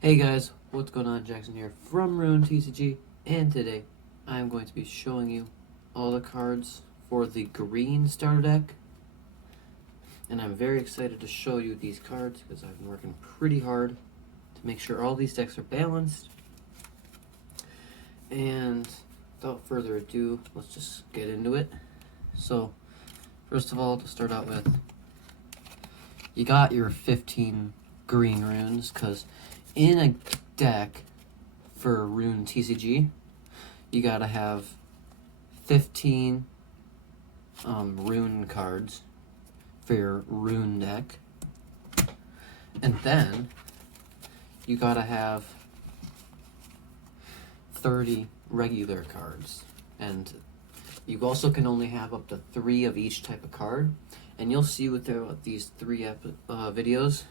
Hey guys, what's going on? Jackson here from Rune TCG, and today I'm going to be showing you all the cards for the green starter deck. And I'm very excited to show you these cards because I've been working pretty hard to make sure all these decks are balanced. And without further ado, let's just get into it. So, first of all, to start out with, you got your 15 green runes because in a deck for Rune TCG, you gotta have 15 rune cards for your rune deck, and then you gotta have 30 regular cards, and you also can only have up to 3 of each type of card. And you'll see with these 3 videos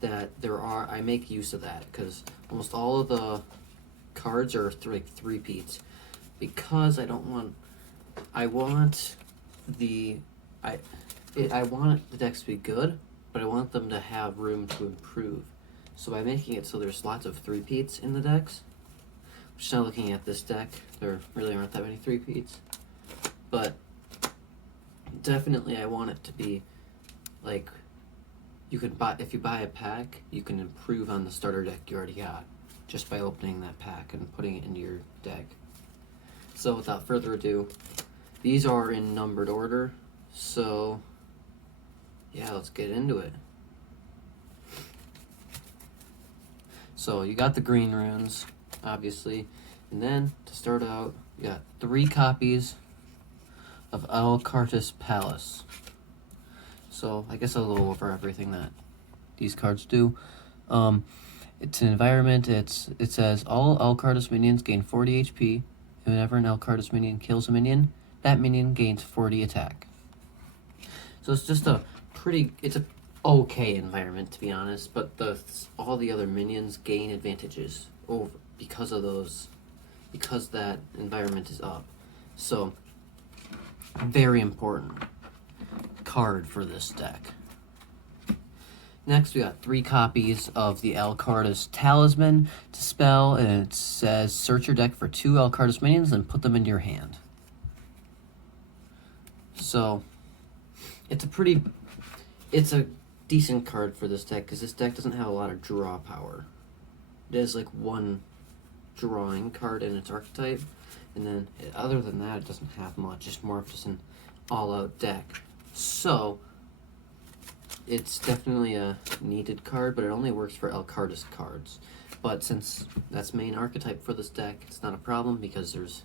that I make use of that because almost all of the cards are like three-peats, because I want the decks to be good, but I want them to have room to improve. So by making it so there's lots of three-peats in the decks, just now looking at this deck, there really aren't that many three-peats, but definitely I want it to be like, if you buy a pack, you can improve on the starter deck you already got just by opening that pack and putting it into your deck. So without further ado, these are in numbered order, so yeah, let's get into it. So you got the green runes, obviously, and then to start out, you got 3 copies of Alcartis Palace. So I guess I'll go over everything that these cards do. It's an environment. It says all Alcartis minions gain 40 HP. And whenever an Alcartis minion kills a minion, that minion gains 40 attack. So it's just it's a okay environment, to be honest. But all the other minions gain advantages because that environment is up. So very important card for this deck. Next, we got 3 copies of the Alcartis Talisman to spell, and it says search your deck for 2 Alcartis minions and put them into your hand. So it's a decent card for this deck because this deck doesn't have a lot of draw power. It has like 1 drawing card in its archetype, and then other than that, it doesn't have much. It's more of just an all-out deck. So it's definitely a needed card, but it only works for Alcartis cards. But since that's main archetype for this deck, it's not a problem because there's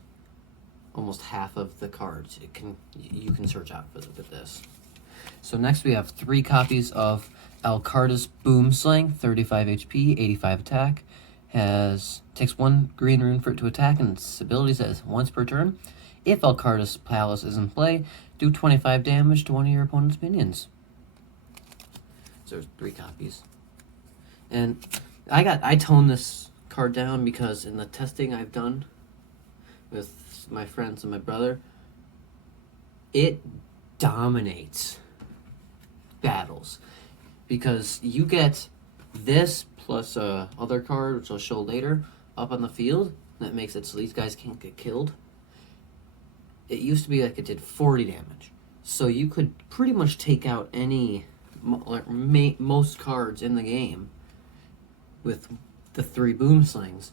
almost half of the cards you can search out with this. So next we have 3 copies of Alcartis Boomslang, 35 HP, 85 attack. Takes 1 green rune for it to attack, and its ability says once per turn, if Alcartis Palace is in play, do 25 damage to one of your opponent's minions. So there's 3 copies. And I toned this card down because in the testing I've done with my friends and my brother, it dominates battles. Because you get this plus other card, which I'll show later, up on the field, that makes it so these guys can't get killed. It used to be like it did 40 damage. So you could pretty much take out most cards in the game with the 3 boomslings,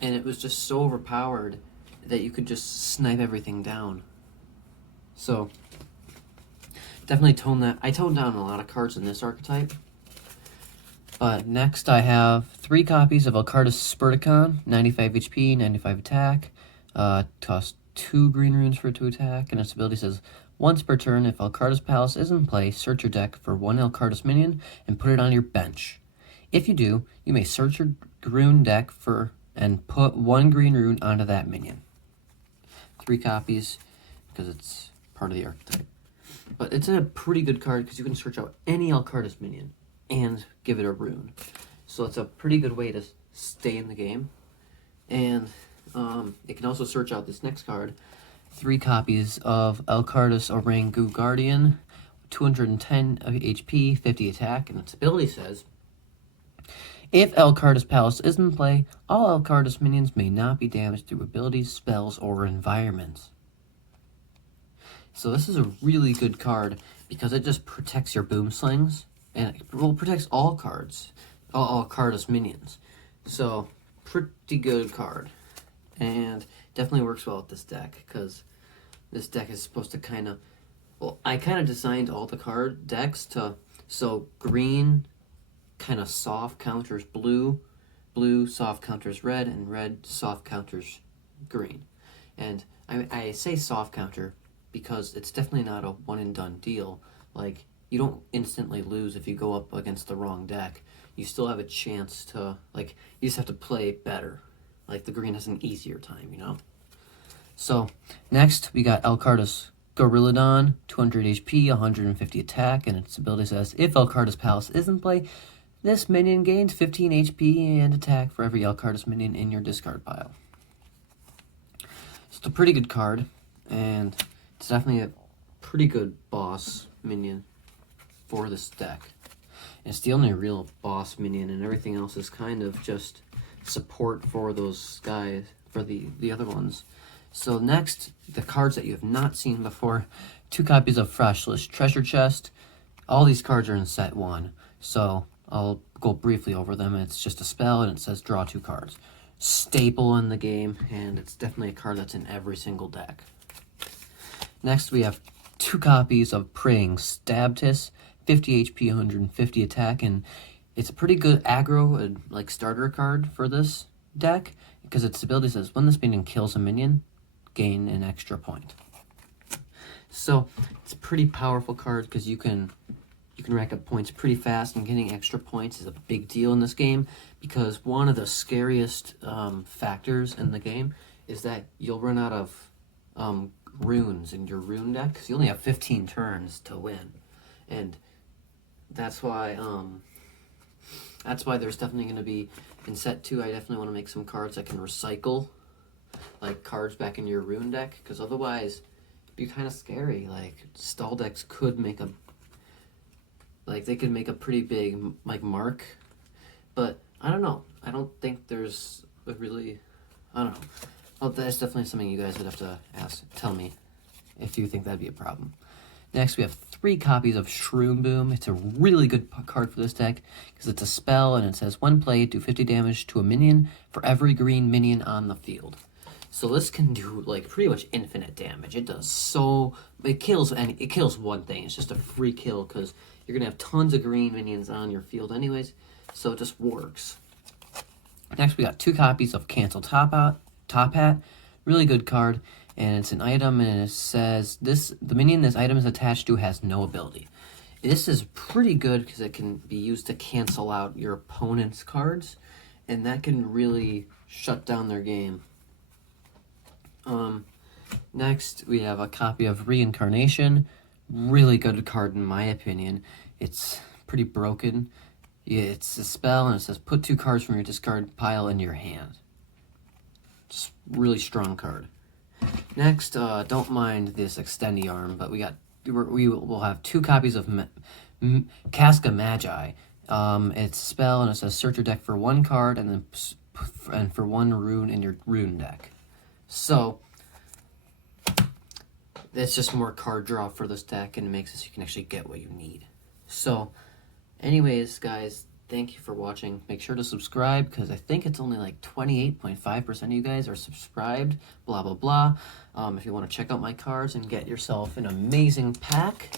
and it was just so overpowered that you could just snipe everything down. So definitely I toned down a lot of cards in this archetype. But next I have 3 copies of Alcartis Spurticon, 95 HP, 95 attack. Cost 2 green runes for it to attack, and its ability says once per turn, if Alcartis Palace is in play, search your deck for 1 Alcartis minion and put it on your bench. If you do, you may search your rune deck and put 1 green rune onto that minion. 3 copies because it's part of the archetype. But it's a pretty good card because you can search out any Alcartis minion and give it a rune. So it's a pretty good way to stay in the game. And it can also search out this next card, 3 copies of Alcartis Orangu Guardian, 210 HP, 50 attack, and its ability says, If Elcardus Palace is in play, all Elcardus minions may not be damaged through abilities, spells, or environments. So this is a really good card because it just protects your boom slings, and it protects all cards, all Cardus minions. So pretty good card, and definitely works well with this deck because this deck is supposed to kind of, well, I kind of designed all the card decks to, so green kind of soft counters blue, blue soft counters red, and red soft counters green. And I say soft counter because it's definitely not a one and done deal. Like, you don't instantly lose if you go up against the wrong deck. You still have a chance to, like, you just have to play better. Like, the green has an easier time, you know? So, next we got Elcardus Gorilladon, 200 HP, 150 attack, and its ability says, if Elcardus Palace is in play, this minion gains 15 HP and attack for every Elcardus minion in your discard pile. It's a pretty good card, and it's definitely a pretty good boss minion for this deck. And it's the only real boss minion, and everything else is kind of just support for those guys, for the other ones. So next, the cards that you have not seen before. 2 copies of Frostless Treasure Chest. All these cards are in set 1, so I'll go briefly over them. It's just a spell, and it says draw 2 cards. Staple in the game, and it's definitely a card that's in every single deck. Next, we have 2 copies of Praying Stabtis, 50 HP, 150 attack, and it's a pretty good aggro, like, starter card for this deck, because its ability says, when this minion kills a minion, gain an extra point. So, it's a pretty powerful card, because you can rack up points pretty fast, and getting extra points is a big deal in this game, because one of the scariest factors in the game is that you'll run out of runes in your rune deck, because you only have 15 turns to win. And that's why there's definitely going to be, in set 2, I definitely want to make some cards that can recycle, like, cards back in your rune deck, because otherwise it'd be kind of scary. Like, stall decks could make a, like, they could make a pretty big, like, mark, but I don't know. I don't think there's a really, I don't know. Well, that's definitely something you guys would have to tell me if you think that'd be a problem. Next, we have 3 copies of Shroom Boom. It's a really good card for this deck because it's a spell, and it says, when played, do 50 damage to a minion for every green minion on the field. So this can do, like, pretty much infinite damage. It does so, it kills one thing. It's just a free kill because you're going to have tons of green minions on your field anyways, so it just works. Next, we got 2 copies of Cancel Top Hat. Really good card, and it's an item, and it says, the minion this item is attached to has no ability. This is pretty good because it can be used to cancel out your opponent's cards, and that can really shut down their game. Next, we have a copy of Reincarnation. Really good card in my opinion. It's pretty broken. Yeah, it's a spell, and it says put 2 cards from your discard pile in your hand. Just really strong card. Next, don't mind this extendy arm, but we will have 2 copies of Casca Magi. It's a spell, and it says search your deck for 1 card and for 1 rune in your rune deck. So it's just more card draw for this deck, and it makes it so you can actually get what you need. So, anyways, guys, thank you for watching. Make sure to subscribe, because I think it's only like 28.5% of you guys are subscribed, blah, blah, blah. If you want to check out my cards and get yourself an amazing pack,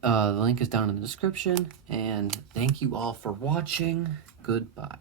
the link is down in the description. And thank you all for watching. Goodbye.